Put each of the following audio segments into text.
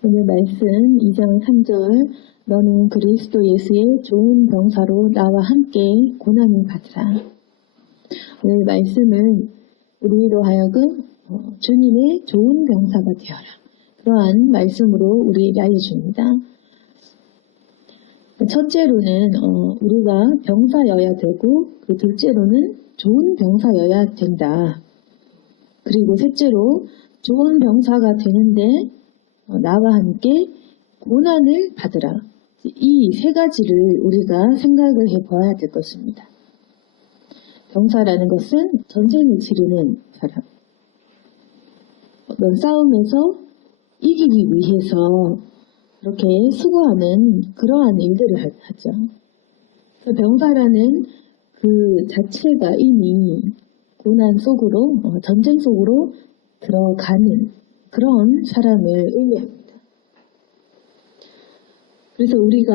오늘 말씀 2장 3절 너는 그리스도 예수의 좋은 병사로 나와 함께 고난을 받으라. 오늘 말씀은 우리로 하여금 주님의 좋은 병사가 되어라. 그러한 말씀으로 우리에게 알려줍니다. 첫째로는 우리가 병사여야 되고 그 둘째로는 좋은 병사여야 된다. 그리고 셋째로 좋은 병사가 되는데 나와 함께 고난을 받으라. 이 세 가지를 우리가 생각을 해봐야 될 것입니다. 병사라는 것은 전쟁을 치르는 사람. 어떤 싸움에서 이기기 위해서 그렇게 수고하는 그러한 일들을 하죠. 병사라는 그 자체가 이미 고난 속으로, 전쟁 속으로 들어가는 그런 사람을 의미합니다. 그래서 우리가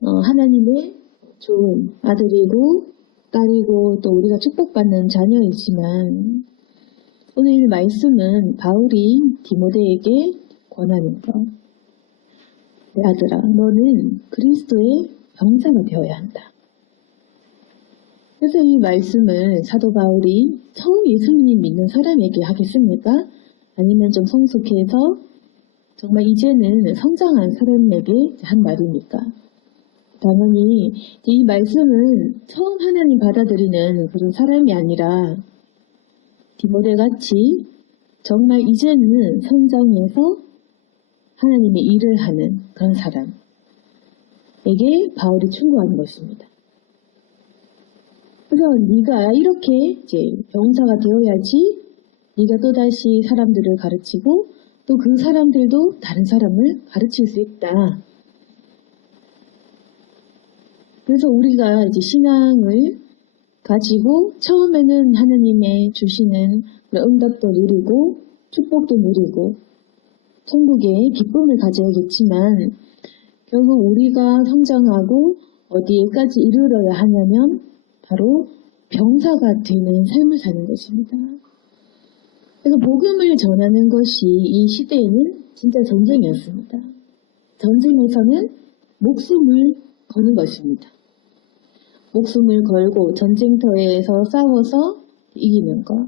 하나님의 좋은 아들이고 딸이고 또 우리가 축복받는 자녀이지만 오늘 말씀은 바울이 디모데에게 권합니다. 내 아들아, 너는 그리스도의 병사가 되어야 한다. 그래서 이 말씀을 사도 바울이 처음 예수님 믿는 사람에게 하겠습니까? 아니면 좀 성숙해서 정말 이제는 성장한 사람에게 한 말입니까? 당연히 이 말씀은 처음 하나님 받아들이는 그런 사람이 아니라 디모데같이 정말 이제는 성장해서 하나님의 일을 하는 그런 사람에게 바울이 충고하는 것입니다. 그래서 네가 이렇게 이제 병사가 되어야지 네가 또다시 사람들을 가르치고 또 그 사람들도 다른 사람을 가르칠 수 있다. 그래서 우리가 이제 신앙을 가지고 처음에는 하나님의 주시는 응답도 누리고 축복도 누리고 천국의 기쁨을 가져야겠지만 결국 우리가 성장하고 어디에까지 이르러야 하냐면 바로 병사가 되는 삶을 사는 것입니다. 그래서 복음을 전하는 것이 이 시대에는 진짜 전쟁이었습니다. 전쟁에서는 목숨을 거는 것입니다. 목숨을 걸고 전쟁터에서 싸워서 이기는 것.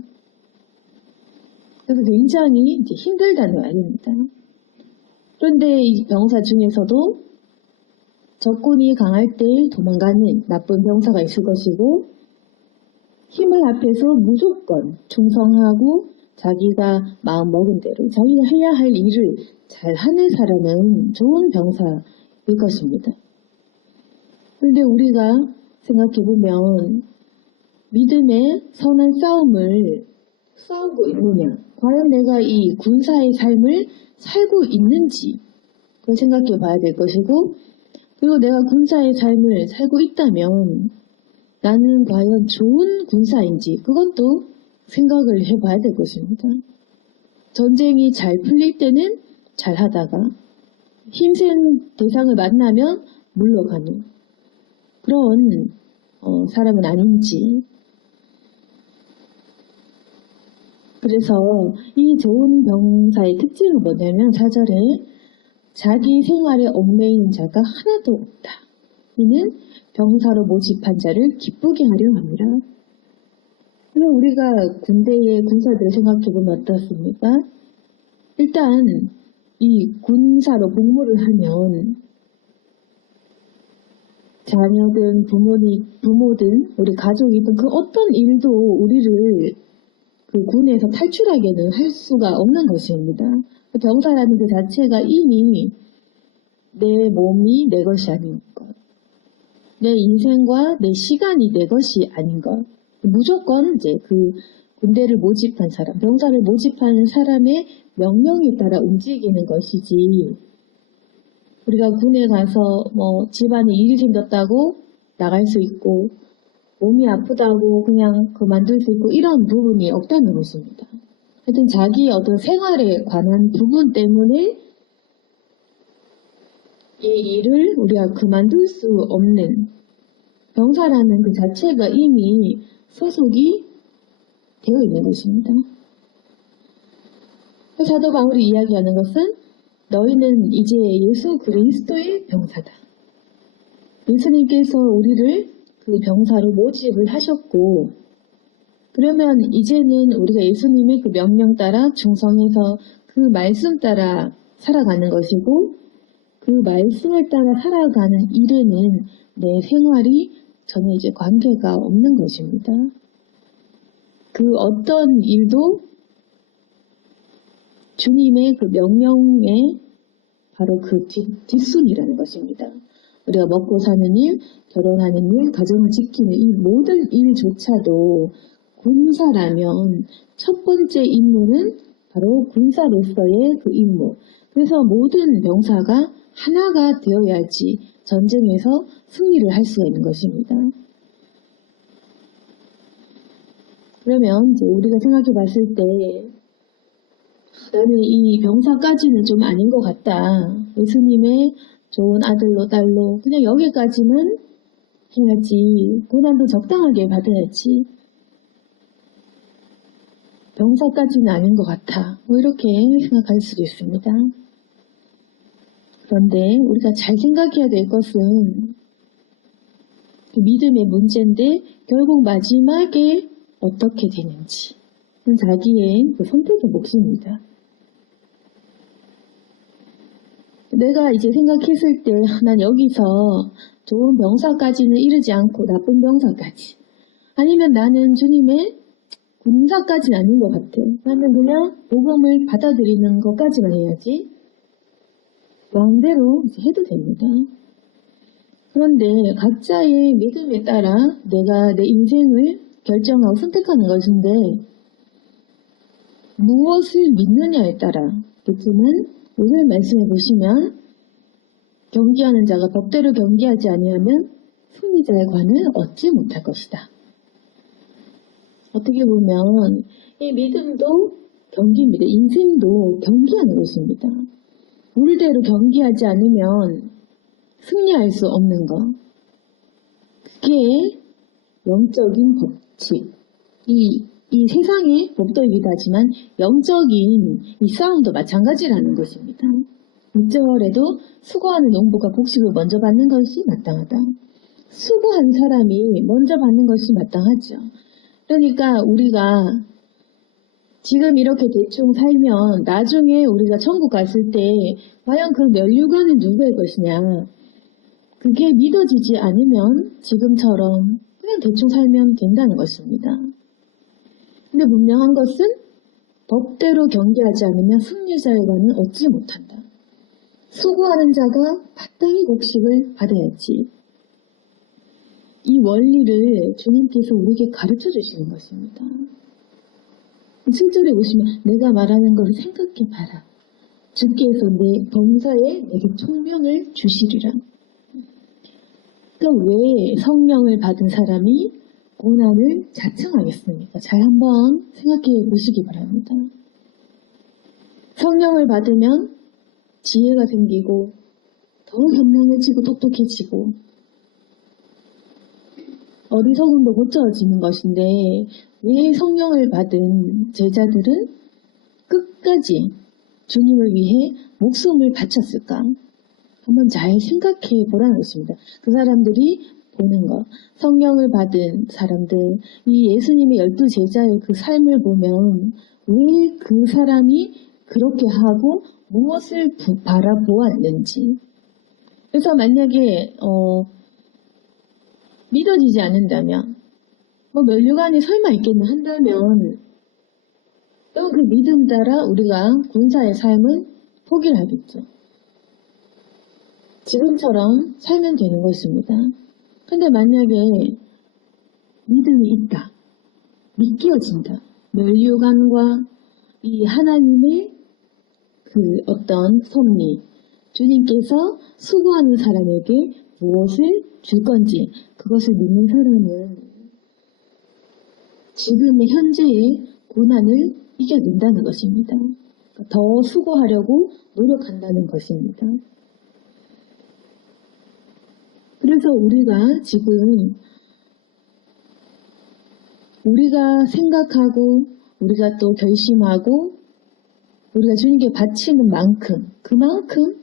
그래서 굉장히 이제 힘들다는 말입니다. 그런데 이 병사 중에서도 적군이 강할 때 도망가는 나쁜 병사가 있을 것이고 힘을 앞에서 무조건 충성하고 자기가 마음먹은 대로 자기가 해야 할 일을 잘 하는 사람은 좋은 병사일 것입니다. 그런데 우리가 생각해보면 믿음의 선한 싸움을 싸우고 있느냐, 과연 내가 이 군사의 삶을 살고 있는지 그걸 생각해 봐야 될 것이고, 그리고 내가 군사의 삶을 살고 있다면 나는 과연 좋은 군사인지 그것도 생각을 해봐야 될 것입니다. 전쟁이 잘 풀릴 때는 잘 하다가 힘센 대상을 만나면 물러가는 그런 사람은 아닌지. 그래서 이 좋은 병사의 특징은 뭐냐면 4절에 자기 생활에 얽매이는 자가 하나도 없다. 이는 병사로 모집한 자를 기쁘게 하려 합니다. 그럼 우리가 군대의 군사들을 생각해보면 어떻습니까? 일단 이 군사로 복무를 하면 자녀든 부모든 우리 가족이든 그 어떤 일도 우리를 그 군에서 탈출하게는 할 수가 없는 것입니다. 병사라는 그 자체가 이미 내 몸이 내 것이 아닌 것, 내 인생과 내 시간이 내 것이 아닌 것, 무조건 이제 그 군대를 모집한 사람, 병사를 모집하는 사람의 명령에 따라 움직이는 것이지, 우리가 군에 가서 뭐 집안에 일이 생겼다고 나갈 수 있고 몸이 아프다고 그냥 그만둘 수 있고 이런 부분이 없다는 것입니다. 하여튼 자기의 어떤 생활에 관한 부분 때문에 이 일을 우리가 그만둘 수 없는, 병사라는 그 자체가 이미 소속이 되어 있는 것입니다. 사도 바울이 이야기하는 것은 너희는 이제 예수 그리스도의 병사다. 예수님께서 우리를 그 병사로 모집을 하셨고, 그러면 이제는 우리가 예수님의 그 명령 따라 충성해서 그 말씀 따라 살아가는 것이고, 그 말씀을 따라 살아가는 일에는 내 생활이 전혀 이제 관계가 없는 것입니다. 그 어떤 일도 주님의 그 명령에 바로 그 뒷순이라는 것입니다. 우리가 먹고 사는 일, 결혼하는 일, 가정을 지키는 이 모든 일조차도 군사라면 첫 번째 임무는 바로 군사로서의 그 임무. 그래서 모든 병사가 하나가 되어야지 전쟁에서 승리를 할 수가 있는 것입니다. 그러면 이제 우리가 생각해 봤을 때 나는 이 병사까지는 좀 아닌 것 같다. 예수님의 좋은 아들로 딸로 그냥 여기까지는 해야지. 고난도 적당하게 받아야지. 병사까지는 아닌 것 같아. 뭐 이렇게 생각할 수도 있습니다. 그런데 우리가 잘 생각해야 될 것은 그 믿음의 문제인데 결국 마지막에 어떻게 되는지. 그건 자기의 그 선택의 몫입니다. 내가 이제 생각했을 때 난 여기서 좋은 병사까지는 이르지 않고 나쁜 병사까지. 아니면 나는 주님의 군사까지는 아닌 것 같아. 나는 그냥 복음을 받아들이는 것까지만 해야지. 마음대로 해도 됩니다. 그런데 각자의 믿음에 따라 내가 내 인생을 결정하고 선택하는 것인데 무엇을 믿느냐에 따라 그렇지만 오늘 말씀해 보시면 경기하는 자가 법대로 경기하지 아니하면 승리자의 관을 얻지 못할 것이다. 어떻게 보면 이 믿음도 경기입니다. 인생도 경기하는 것입니다. 물대로 경기하지 않으면 승리할 수 없는 것. 그게 영적인 법칙. 이 세상의 법도이기도 하지만 영적인 이 싸움도 마찬가지라는 것입니다. 6절에도 수고하는 농부가 곡식을 먼저 받는 것이 마땅하다. 수고한 사람이 먼저 받는 것이 마땅하죠. 그러니까 우리가 지금 이렇게 대충 살면 나중에 우리가 천국 갔을 때 과연 그 면류관은 누구의 것이냐. 그게 믿어지지 않으면 지금처럼 그냥 대충 살면 된다는 것입니다. 근데 분명한 것은 법대로 경계하지 않으면 승리자의 관은 얻지 못한다. 수고하는 자가 마땅히 곡식을 받아야지. 이 원리를 주님께서 우리에게 가르쳐 주시는 것입니다. 7절에 보시면 내가 말하는 것을 생각해 봐라. 주께서 내 범사에 내게 총명을 주시리라. 그러니까 왜 성령을 받은 사람이 고난을 자청하겠습니까? 잘 한번 생각해 보시기 바랍니다. 성령을 받으면 지혜가 생기고 더 현명해지고 똑똑해지고 어리석음도 고쳐지는 것인데 왜 성령을 받은 제자들은 끝까지 주님을 위해 목숨을 바쳤을까? 한번 잘 생각해 보라는 것입니다. 그 사람들이 보는 것, 성령을 받은 사람들, 이 예수님의 12제자의 그 삶을 보면 왜 그 사람이 그렇게 하고 무엇을 바라보았는지. 그래서 만약에 믿어지지 않는다면 면류관이 설마 있겠나 한다면 또 그 믿음 따라 우리가 군사의 삶은 포기를 하겠죠. 지금처럼 살면 되는 것입니다. 근데 만약에 믿음이 있다. 믿겨진다. 면류관과 이 하나님의 그 어떤 섭리, 주님께서 수고하는 사람에게 무엇을 줄 건지 그것을 믿는 사람은 지금의 현재의 고난을 이겨낸다는 것입니다. 더 수고하려고 노력한다는 것입니다. 그래서 우리가 지금 우리가 생각하고 우리가 또 결심하고 우리가 주님께 바치는 만큼, 그만큼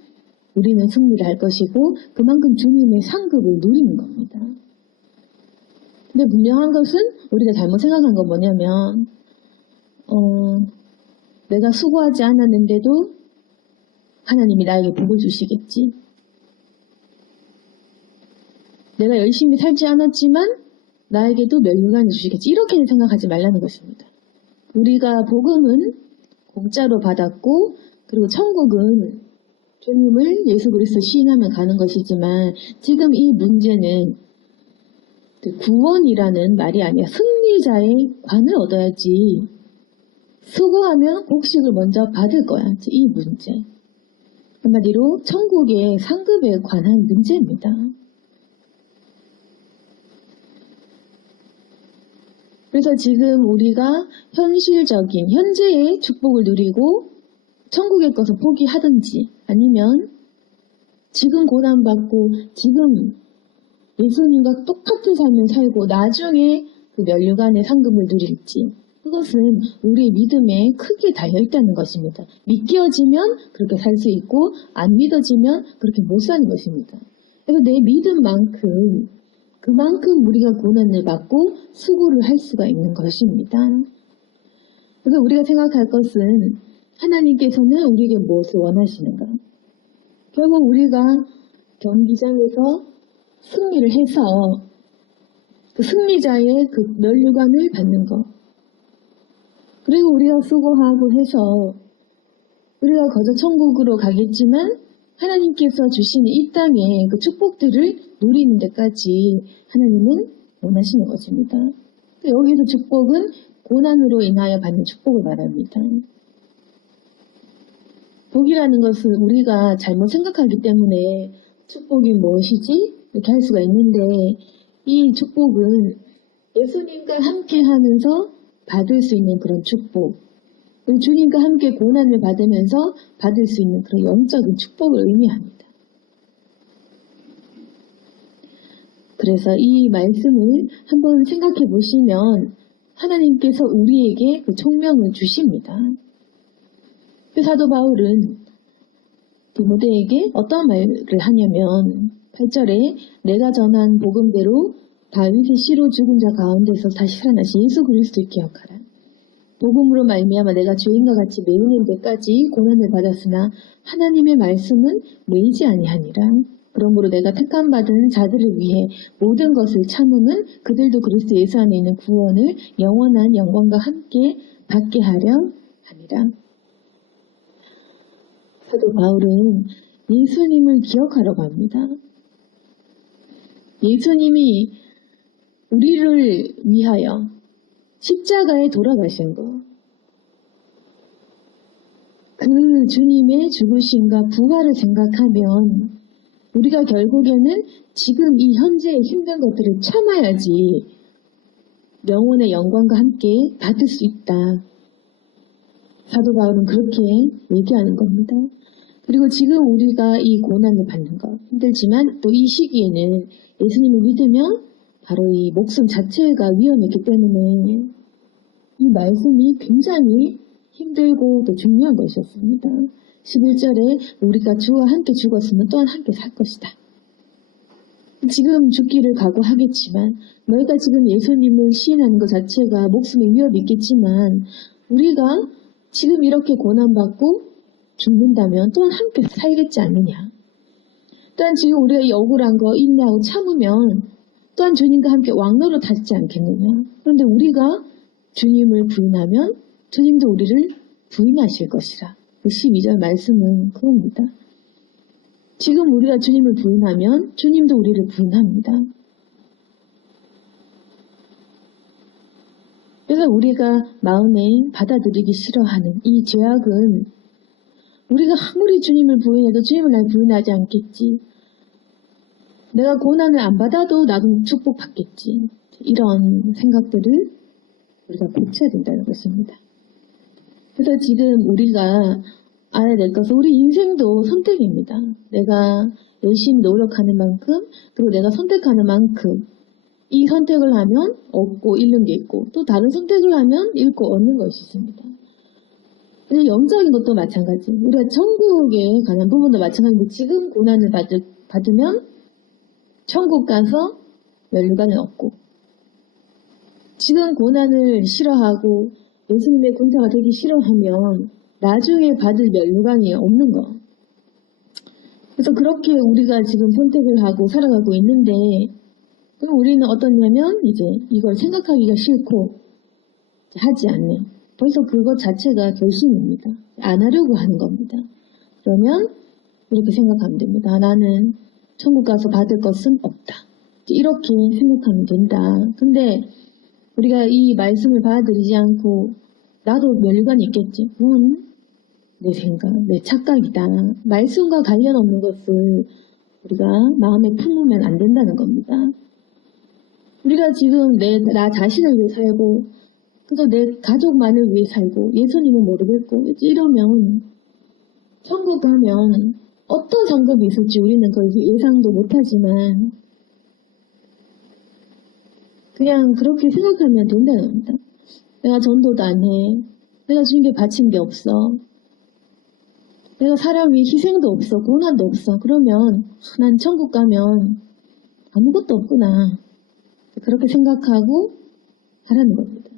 우리는 승리를 할 것이고 그만큼 주님의 상급을 누리는 겁니다. 근데 분명한 것은 우리가 잘못 생각한 건 뭐냐면 내가 수고하지 않았는데도 하나님이 나에게 복을 주시겠지. 내가 열심히 살지 않았지만 나에게도 멸류관을 주시겠지. 이렇게 생각하지 말라는 것입니다. 우리가 복음은 공짜로 받았고 그리고 천국은 주님을 예수 그리스도 시인하면 가는 것이지만 지금 이 문제는 구원이라는 말이 아니라 승리자의 관을 얻어야지 수고하면 복식을 먼저 받을 거야. 이 문제. 한마디로 천국의 상급에 관한 문제입니다. 그래서 지금 우리가 현실적인 현재의 축복을 누리고 천국의 것을 포기하든지 아니면 지금 고난받고 지금 예수님과 똑같은 삶을 살고 나중에 그 멸류관의 상급을 누릴지 그것은 우리의 믿음에 크게 달려있다는 것입니다. 믿겨지면 그렇게 살 수 있고 안 믿어지면 그렇게 못 사는 것입니다. 그래서 내 믿음만큼 그만큼 우리가 고난을 받고 수고를 할 수가 있는 것입니다. 그래서 우리가 생각할 것은 하나님께서는 우리에게 무엇을 원하시는가? 결국 우리가 경기장에서 승리를 해서 그 승리자의 그 멸류관을 받는 것. 그리고 우리가 수고하고 해서 우리가 거저 천국으로 가겠지만 하나님께서 주시는 이 땅의 그 축복들을 누리는 데까지 하나님은 원하시는 것입니다. 여기서 축복은 고난으로 인하여 받는 축복을 말합니다. 복이라는 것은 우리가 잘못 생각하기 때문에 축복이 무엇이지? 이렇게 할 수가 있는데 이 축복은 예수님과 함께 하면서 받을 수 있는 그런 축복, 주님과 함께 고난을 받으면서 받을 수 있는 그런 영적인 축복을 의미합니다. 그래서 이 말씀을 한번 생각해 보시면 하나님께서 우리에게 그 총명을 주십니다. 사도 바울은 디모데에게 어떤 말을 하냐면 8절에 내가 전한 복음대로 다윗의 씨로 죽은 자 가운데서 다시 살아나신 예수 그리스도를 기억하라. 복음으로 말미암아 내가 죄인과 같이 매이는 데까지 고난을 받았으나 하나님의 말씀은 매이지 아니하니라. 그러므로 내가 택함 받은 자들을 위해 모든 것을 참음은 그들도 그리스도 예수 안에 있는 구원을 영원한 영광과 함께 받게 하려 하니라. 사도 바울은 예수님을 기억하라고 합니다. 예수님이 우리를 위하여 십자가에 돌아가신 것, 그 주님의 죽으심과 부활을 생각하면 우리가 결국에는 지금 이 현재의 힘든 것들을 참아야지 영혼의 영광과 함께 받을 수 있다. 사도 바울은 그렇게 얘기하는 겁니다. 그리고 지금 우리가 이 고난을 받는 것 힘들지만 또 이 시기에는 예수님을 믿으면 바로 이 목숨 자체가 위험했기 때문에 이 말씀이 굉장히 힘들고 또 중요한 것이었습니다. 11절에 우리가 주와 함께 죽었으면 또한 함께 살 것이다. 지금 죽기를 각오하겠지만 너희가 지금 예수님을 시인하는 것 자체가 목숨에 위협이 있겠지만 우리가 지금 이렇게 고난받고 죽는다면 또한 함께 살겠지 않느냐. 또한 지금 우리가 이 억울한 거 인내하고 참으면 또한 주님과 함께 왕노로 타지 않겠느냐. 그런데 우리가 주님을 부인하면 주님도 우리를 부인하실 것이라. 그 12절 말씀은 그겁니다. 지금 우리가 주님을 부인하면 주님도 우리를 부인합니다. 그래서 우리가 마음에 받아들이기 싫어하는 이 죄악은 우리가 아무리 주님을 부인해도 주님을 날 부인하지 않겠지. 내가 고난을 안 받아도 나도 축복받겠지. 이런 생각들을 우리가 고쳐야 된다는 것입니다. 그래서 지금 우리가 알아야 될 것은 우리 인생도 선택입니다. 내가 열심히 노력하는 만큼 그리고 내가 선택하는 만큼 이 선택을 하면 얻고 잃는 게 있고 또 다른 선택을 하면 잃고 얻는 것이 있습니다. 근데 영적인 것도 마찬가지. 우리가 천국에 관한 부분도 마찬가지인데 지금 고난을 받으면 천국 가서 면류관은 없고, 지금 고난을 싫어하고 예수님의 군사가 되기 싫어하면 나중에 받을 면류관이 없는 거. 그래서 그렇게 우리가 지금 선택을 하고 살아가고 있는데, 그럼 우리는 어떠냐면 이제 이걸 생각하기가 싫고 하지 않는, 벌써 그것 자체가 결심입니다. 안 하려고 하는 겁니다. 그러면 이렇게 생각하면 됩니다. 나는 천국 가서 받을 것은 없다. 이렇게 생각하면 된다. 근데 우리가 이 말씀을 받아들이지 않고 나도 면류관이 있겠지. 그건 내 생각, 내 착각이다. 말씀과 관련 없는 것을 우리가 마음에 품으면 안 된다는 겁니다. 우리가 지금 나 자신을 위해 살고, 그래서 내 가족만을 위해 살고, 예수님은 모르겠고, 이러면 천국 가면 어떤 상급이 있을지 우리는 그걸 예상도 못하지만 그냥 그렇게 생각하면 된다는 겁니다. 내가 전도도 안 해. 내가 주님께 바친 게 없어. 내가 사람 위해 희생도 없어. 고난도 없어. 그러면 난 천국 가면 아무것도 없구나. 그렇게 생각하고 하라는 겁니다.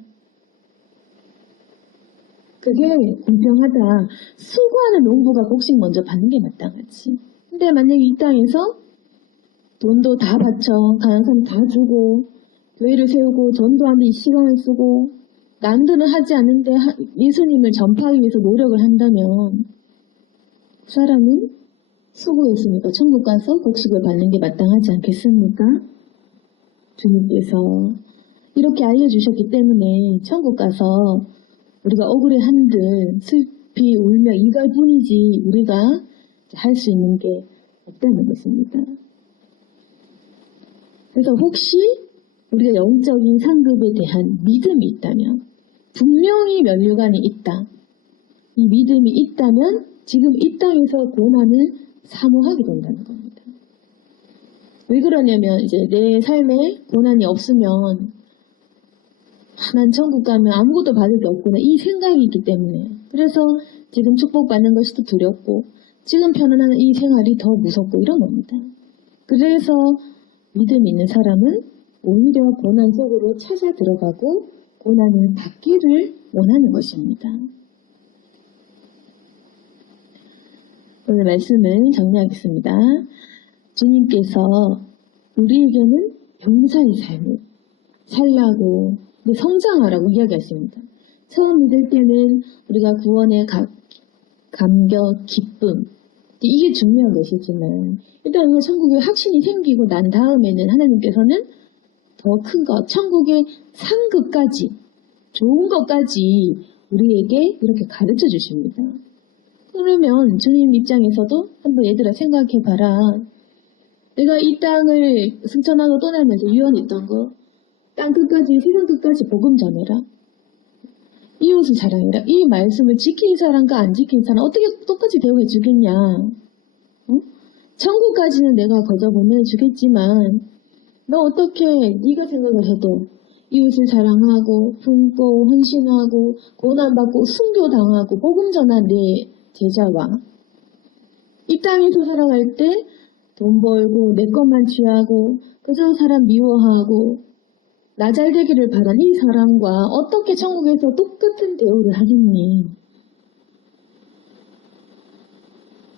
그게 공평하다. 수고하는 농부가 곡식 먼저 받는 게 마땅하지. 근데 만약에 이 땅에서 돈도 다 바쳐, 가난한 사람 다 주고, 교회를 세우고, 전도하는 이 시간을 쓰고, 남들은 하지 않는데 예수님을 전파하기 위해서 노력을 한다면, 그 사람은 수고했으니까 천국 가서 곡식을 받는 게 마땅하지 않겠습니까? 주님께서 이렇게 알려주셨기 때문에 천국 가서 우리가 억울해 한들 슬피 울며 이갈 뿐이지 우리가 할 수 있는 게 없다는 것입니다. 그래서 혹시 우리가 영적인 상급에 대한 믿음이 있다면, 분명히 면류관이 있다. 이 믿음이 있다면 지금 이 땅에서 고난을 사모하게 된다는 겁니다. 왜 그러냐면 이제 내 삶에 고난이 없으면 난 천국 가면 아무것도 받을 게 없구나, 이 생각이 있기 때문에. 그래서 지금 축복받는 것이 더 두렵고 지금 편안한 이 생활이 더 무섭고 이런 겁니다. 그래서 믿음 있는 사람은 오히려 고난 속으로 찾아 들어가고 고난을 받기를 원하는 것입니다. 오늘 말씀을 정리하겠습니다. 주님께서 우리에게는 병사의 삶을 살라고, 성장하라고 이야기하십니다. 처음 믿을 때는 우리가 구원의 감격, 기쁨, 이게 중요한 것이지만 일단 천국에 확신이 생기고 난 다음에는 하나님께서는 더 큰 것, 천국의 상급까지, 좋은 것까지 우리에게 이렇게 가르쳐 주십니다. 그러면 주님 입장에서도 한번 얘들아 생각해봐라. 내가 이 땅을 승천하고 떠나면서 유언했던 거, 땅 끝까지, 세상 끝까지 복음 전해라. 이웃을 사랑해라. 이 말씀을 지킨 사람과 안 지킨 사람 어떻게 똑같이 대우해 주겠냐. 천국까지는 내가 거저 보내주겠지만 너 어떻게 네가 생각을 해도 이웃을 사랑하고 품고 헌신하고 고난받고 순교당하고 복음 전한 내 제자와 이 땅에서 살아갈 때 돈 벌고 내 것만 취하고 그저 사람 미워하고 나 잘 되기를 바란 이 사람과 어떻게 천국에서 똑같은 대우를 하겠니?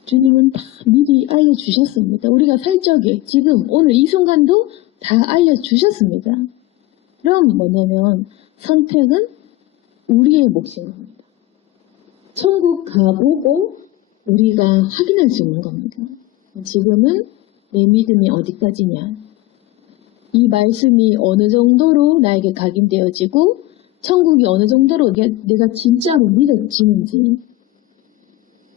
주님은 다 미리 알려주셨습니다. 우리가 살 적에 지금 오늘 이 순간도 다 알려주셨습니다. 그럼 뭐냐면 선택은 우리의 몫입니다. 천국 가보고 우리가 확인할 수 있는 겁니다. 지금은 내 믿음이 어디까지냐, 이 말씀이 어느 정도로 나에게 각인되어지고 천국이 어느 정도로 내가 진짜로 믿어지는지,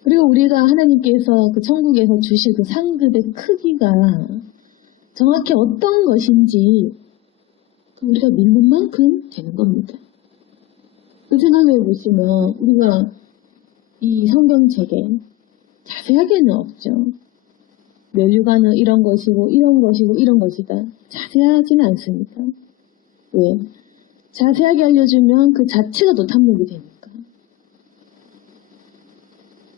그리고 우리가 하나님께서 그 천국에서 주실 그 상급의 크기가 정확히 어떤 것인지 우리가 믿는 만큼 되는 겁니다. 그 생각해 보시면 우리가 이 성경책에 자세하게는 없죠. 면류관은 이런 것이고 이런 것이고 이런 것이다. 자세하지는 않습니다. 왜? 자세하게 알려주면 그 자체가 또 탐욕이 되니까.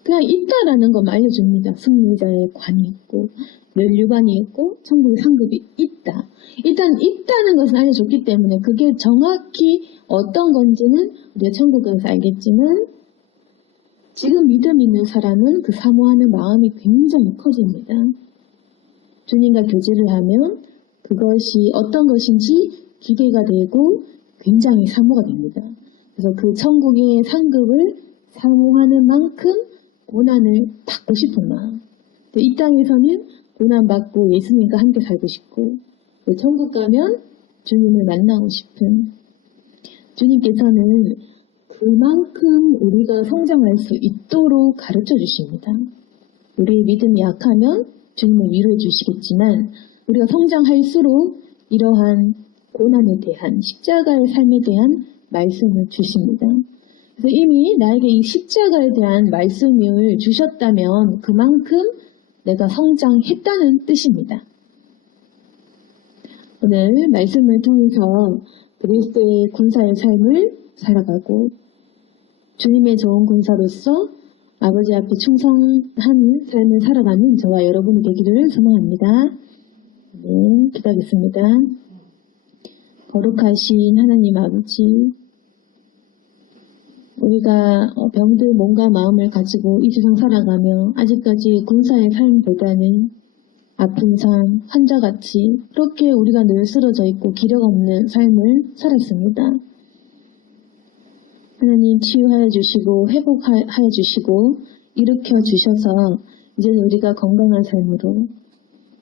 그냥 있다라는 거 알려줍니다. 승리자의 관이 있고 면류관이 있고 천국의 상급이 있다. 일단 있다는 것을 알려줬기 때문에 그게 정확히 어떤 건지는 우리가 천국에서 알겠지만 지금 믿음 있는 사람은 그 사모하는 마음이 굉장히 커집니다. 주님과 교제를 하면 그것이 어떤 것인지 기대가 되고 굉장히 사모가 됩니다. 그래서 그 천국의 상급을 사모하는 만큼 고난을 받고 싶은 마음. 이 땅에서는 고난받고 예수님과 함께 살고 싶고 천국 가면 주님을 만나고 싶은 주님께서는 그만큼 우리가 성장할 수 있도록 가르쳐 주십니다. 우리의 믿음이 약하면 주님을 위로해 주시겠지만 우리가 성장할수록 이러한 고난에 대한 십자가의 삶에 대한 말씀을 주십니다. 그래서 이미 나에게 이 십자가에 대한 말씀을 주셨다면 그만큼 내가 성장했다는 뜻입니다. 오늘 말씀을 통해서 그리스도의 군사의 삶을 살아가고 주님의 좋은 군사로서 아버지 앞에 충성한 삶을 살아가는 저와 여러분이 되기를 소망합니다. 네, 기도하겠습니다. 거룩하신 하나님 아버지, 우리가 병든 몸과 마음을 가지고 이 세상 살아가며 아직까지 군사의 삶보다는 아픈 삶, 환자같이 그렇게 우리가 늘 쓰러져 있고 기력 없는 삶을 살았습니다. 하나님 치유하여 주시고 회복하여 주시고 일으켜 주셔서 이제는 우리가 건강한 삶으로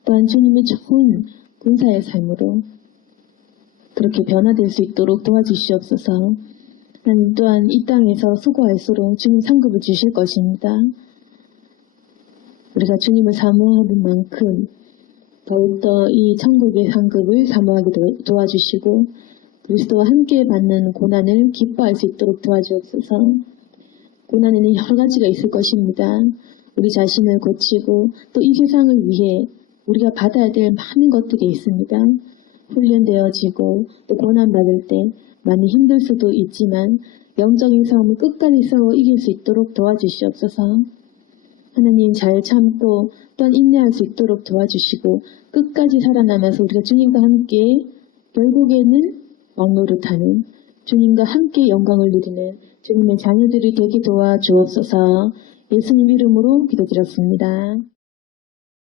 또한 주님의 좋은 군사의 삶으로 그렇게 변화될 수 있도록 도와주시옵소서. 하나님 또한 이 땅에서 수고할수록 주님 상급을 주실 것입니다. 우리가 주님을 사모하는 만큼 더욱더 이 천국의 상급을 사모하게 도와주시고 그리스도와 함께 받는 고난을 기뻐할 수 있도록 도와주옵소서. 고난에는 여러 가지가 있을 것입니다. 우리 자신을 고치고 또 이 세상을 위해 우리가 받아야 될 많은 것들이 있습니다. 훈련되어지고 또 고난받을 때 많이 힘들 수도 있지만 영적인 싸움을 끝까지 싸워 이길 수 있도록 도와주시옵소서. 하나님 잘 참고 또한 인내할 수 있도록 도와주시고 끝까지 살아남아서 우리가 주님과 함께 결국에는 왕노릇하는 주님과 함께 영광을 누리는 주님의 자녀들이 되게 도와주옵소서. 예수님 이름으로 기도드렸습니다.